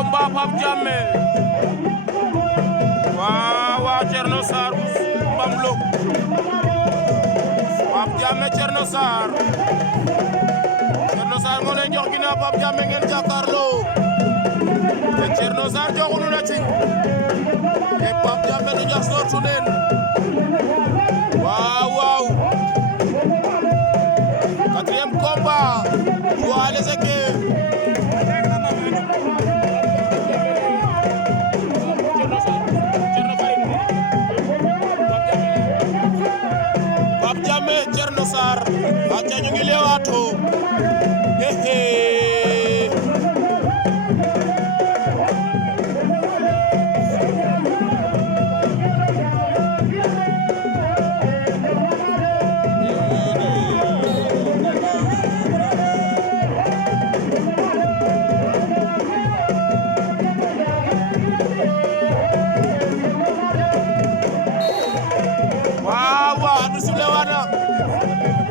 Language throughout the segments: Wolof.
combat Pape Diamé waaw Thierno Sarr Mbamlo Pape Diamé Thierno Sarr moo lay jox ginnaaw Pape Diamé ngeen jàkkaarloo te Thierno Sarr joxunu na ci te Pape Diamé nu jox sortu neen waaw quatrième combat poids léger Pape Diamé Thierno Sarr aca ñu ngi leewaato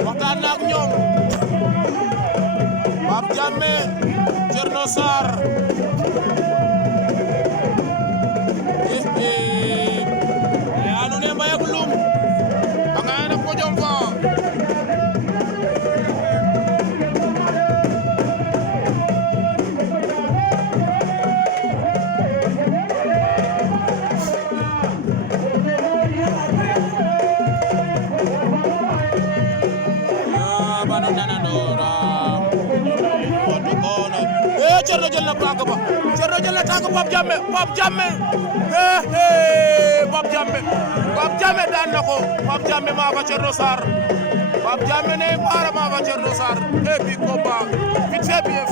waxtaan na ak ñoom Pape Diamé Thierno Sarr anu ne mbayak lum a nga na ko jom fa Thierno jël na tànk ba Thierno jël na tànk Pape Diamé Pape Diamé daan na ko Pape Diamé maa fa Thierno Sarr Pape Diamé ne para maa fa Thierno Sarr et puis combat vite fait bien